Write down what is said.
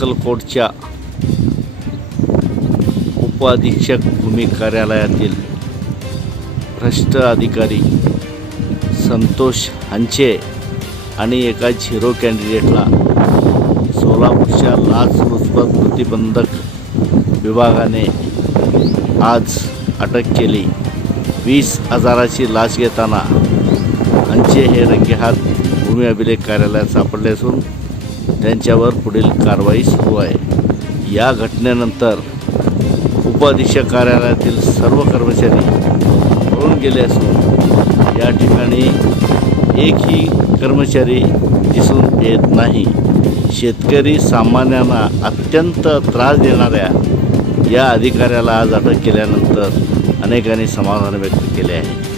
अक्कलकोटच्या उपअधीक्षक भूमी कार्यालयातील भ्रष्ट अधिकारी संतोष हंचे आणि एका झिरो कॅन्डिडेटला सोलापूरच्या लाचलुचपत प्रतिबंधक विभागाने आज अटक केली. वीस हजाराची लाच घेताना हंचे हे रंगेहात भूमी अभिलेख कार्यालयात सापडले असून त्यांच्यावर पुढील कारवाई सुरू आहे. या घटनेनंतर उपाधीक्षक कार्यालयातील सर्व कर्मचारी पळून गेले असून या ठिकाणी एकही कर्मचारी दिसून येत नाही. शेतकरी सामान्यांना अत्यंत त्रास देणाऱ्या या अधिकाऱ्याला आज अटक केल्यानंतर अनेकांनी समाधान व्यक्त केले आहे.